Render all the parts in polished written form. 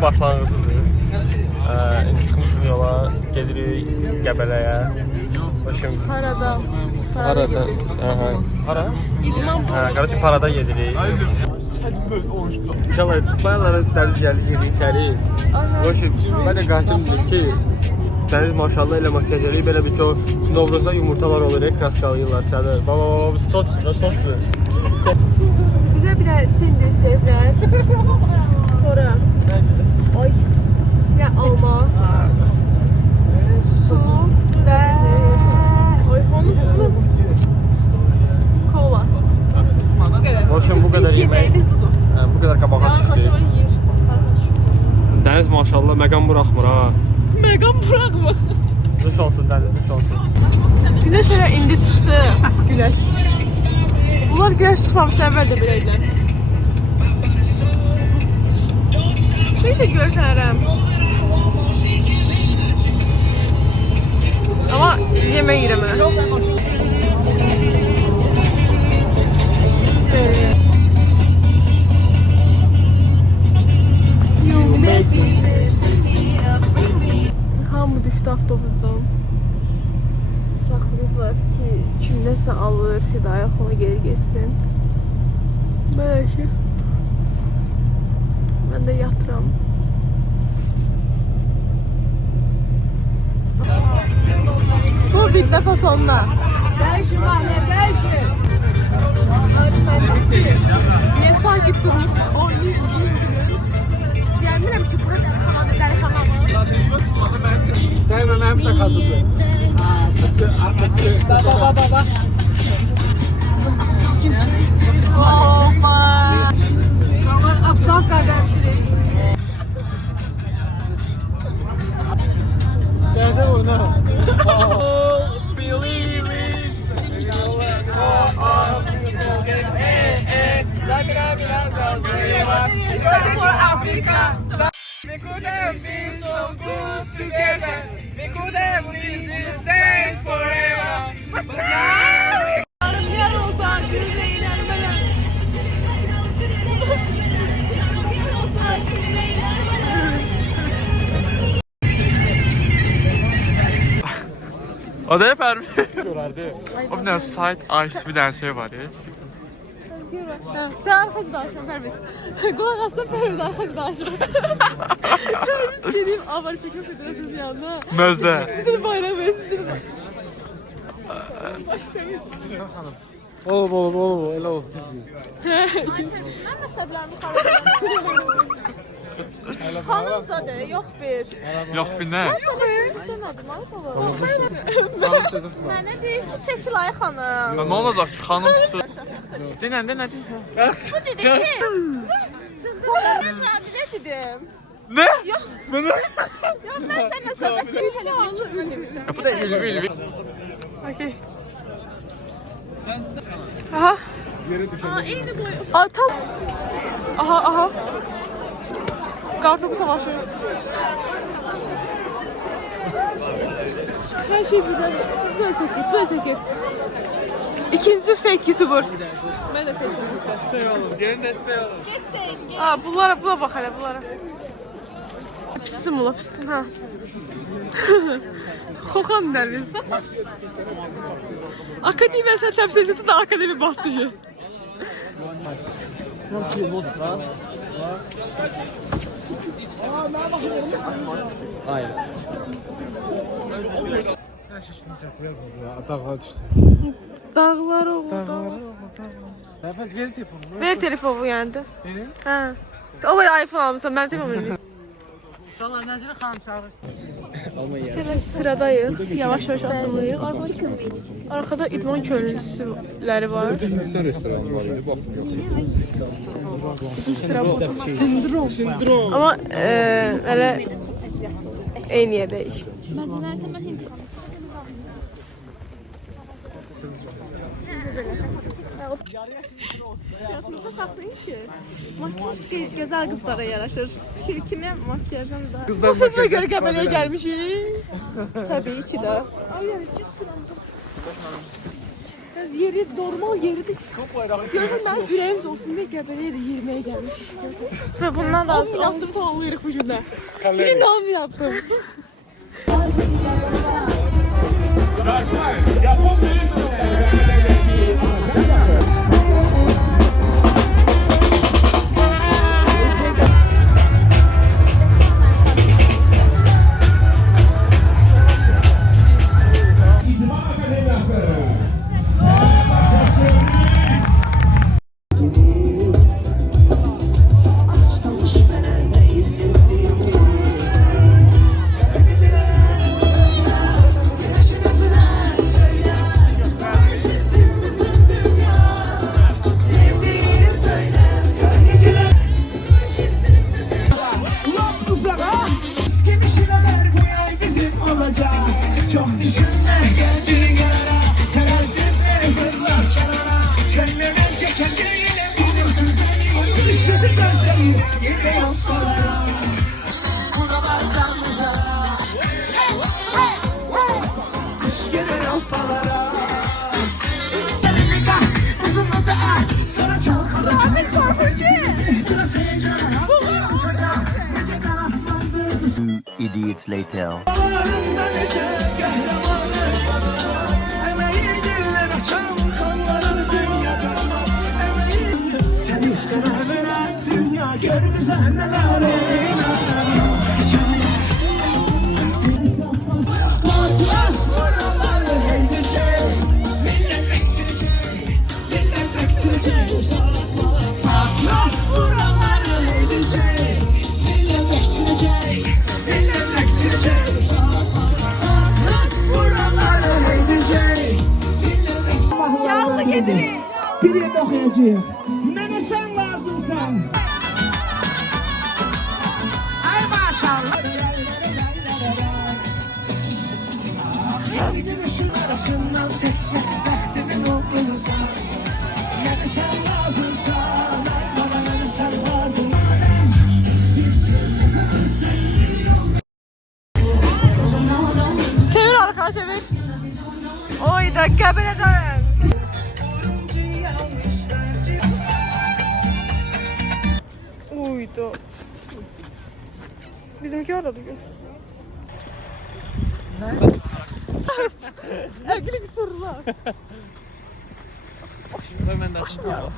yolun başlanğıcıdır. İndi çıxmışıq yola, gedirik Qəbələyə. Parada. Parada. Para? İdman parada. Qarşı parada gedirik. İnşallah bayağı dəniz gəlir içəri. Mən də qayıtdım ki, dəniz maşallah elə makyaj eləyib, belə bir çox Novruzda yumurtalar olur, kraskalayırlar səni. Baba, stotsu. Bize bir de sindi şeyler. Sonra ay ya alma. Su ve ay onu kola. Bu kadar yemək. Bu kadar qabağa düşdü. Dəniz maşallah məqam buraxmır ha. Məqam buraxmır. Düş olsun dəniz, düş olsun. Güneş elə indi çıxdı. Güneş. Bunlar güneş çıxmamış əvvəl də beləydi. Neyse görsənərəm. Ama yemək yiyirəm mən. Hamı düşdü avtobusdan. Saxlayıblar ki, kim nəsə alır, Fidaya ona geri geçsin. Belki. Ben de yatıram. Bu bir defa sonuna. Değişim anne, değişim. Niye sanki durmuş 10 gün? Gelmirəm ki, burada dəlixana var. Sayın hem sakazıdır. Baba. Olma. Absaf kardeşlik. Nerede ona? We could have been so good together. We could have lived these days forever. But now Yar olsa cümle ilermeden. O da yapar mı? O bir tane site ice bir tane şey var ya. Sen arkacı danışma Perviz. Kulak aslan Perviz arkacı danışma. Perviz geleyim avar çekiyor federasız yanına. Möze. Bizim bayram esmini bak. Başlamış. Oğlum, öyle ol bizi. Ben meselelerimi kaybederim. Hanımzadə, yox bir. Yok bir ne? Demədim, ay baba. Mənə deyir ki, çəkil ay xanım. Ya ne olacak ki hanım su? Dinən. Bu dedi ki, çıldırdım, mən dedim. Ne? Yox, mən sənlə söhbət edib televizyonda demişəm. Bu da ilmi. Okey. Aha. Aa, eyni boy. Aa, tam. Aha. Kartopu savaşı. Her şey burada. Böyle çekir. İkinci fake YouTuber. Ben de fake YouTuber. Desteği olun, gelin desteği olun. Aa, bunlara bak hele, bunlara. Pisin ha. Kokan deriz. Akademi sen temsilcisi de akademi bahtıcı. Aynen. Ne şiştin sen koyazın ya, dağlar düşsün. Dağlar oldu. Ver telefonu yandı. Benim? Ha. O böyle iPhone almışsın, ben telefonu vereyim. İnşallah Nazire Hanım çağırsın. Sıradayız. Yavaş adımlayıq. Arkada idman körüntüsüləri var. Hindistan restoranı var idi, baktım yok. Bizim sıra bu. Sindrom. Ama elə eyni yerdəyik. Yadınızda saxlayın ki, makyaj gözəl qızlara yaraşır. Çirkinə makyajdan da. Bu sözümə görə Qəbələyə gəlmişik. Təbii ki də. Biz yeri normal yeridir. Görün ben yüreğimiz olsun diye Qəbələyə də yeriməyə gəlmişik. Ve bundan da az. Yaptım tamamlayırıq bu gündə. Bir daha mı yaptım? Çok düşünme kendini yana, tereddütleri fırlar kenara. Senle ben çeken değilim, bulursun seni. Düşsüzü gözlerim, yine yoklara. Buralar canlıza, kuş gelir alpalara. Elini kat, uzunlu da aç, sana çalkalı. Ahmet Korkucu! Burası heyecanı, uçacağım. Gece kanatlandırdı. Idiots later. Seni sana veren dünya gör bize neler Yağlı getirin. Bir yerde okuyacağım. Nene sen lazımsan. Ay maşallah. Gülüşün arasından tek sen vaktimin olduysan. Nene sen lazımsan. Ay bana nene sen lazım. Çevir arkadaş çevir. Oy da Qəbələdən. Uydu. Bizimki orada bugün. Erkek sorular. Hemen de açıklayalım.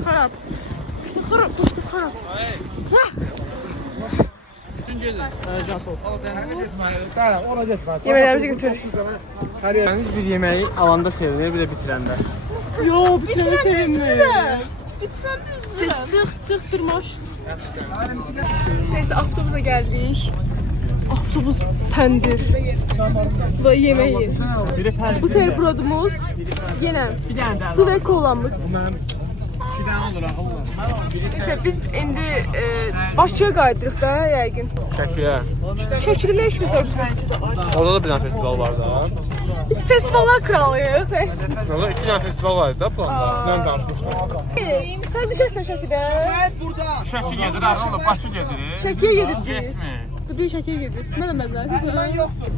Xarab. İşte xarab, dostum xarab. Yeməklərimizi götürürük. Yalnız bir yemeği alanda sevinir, bir de bitirende. Yo, bitirəni sevinmir. Bitirəndə üzülürəm. Çıx, dırmaş. Neyse, avtobusa geldik. Avtobus pendir. Bu da yemeği. Biri pəl. Bu terprodumuz yine su ve kolamız. Neyse biz indi Bakıya qayıdırıq da yəqin. Şəkiyə. Şəkili nə işimiz var bizim? Orada da bir tane festival vardı. Biz festivallar kralıyıq. Orada 2 tane festival vardı da planda. Ben qarşılaşdım. Sən düşərsən Şəkidə. Şəki gedir, oğlum, Bakı gedir. Şəkiyə gedir. Düdüyü Şəkiyə gedir. Mən də məzlərim. Sorun yoxdur.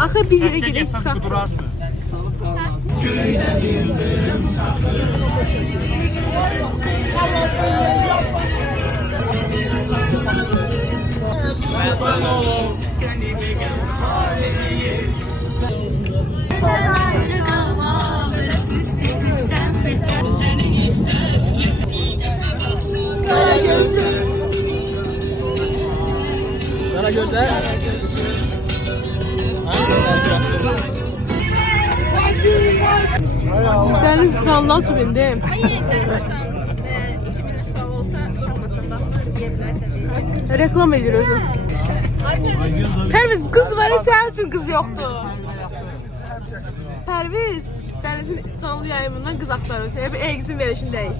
Axı bir yerə gedək çıxaq. Kara gözler. Deniz canlı açıb indi. Reklam edir özü. Pərviz, qız var, sənin üçün qız yoxdur. Pərviz, Dənizin canlı yayımından qız axtarır. Sənə bir egzin verişin deyil.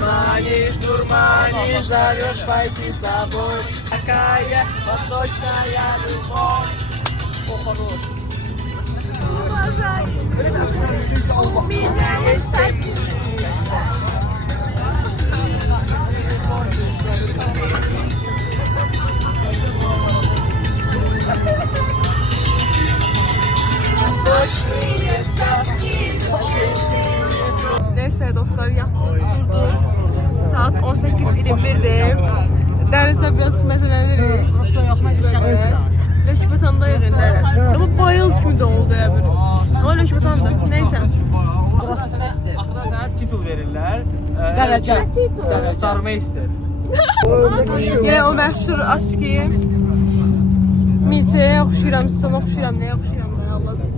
Манишь, дурманишь, зовешь пойти с собой. Такая восточная любовь. О, хорош. У меня есть Neyse dostlar yattık durduk. Saat 18:21'dir. Dənizdə biraz məzələniririk. Lökbətandayıq indi. Ama bayıl kimi de oldu ya bir. Ama Lökbətandır. Neyse. Axıra sənə titul verirlər. Dərəcə. Starmeister. Yine o məşhur aşkı. Milçəyə oxşuyuram, sizə oxşuyuram, nəyə oxşuyuram, Allah bilir.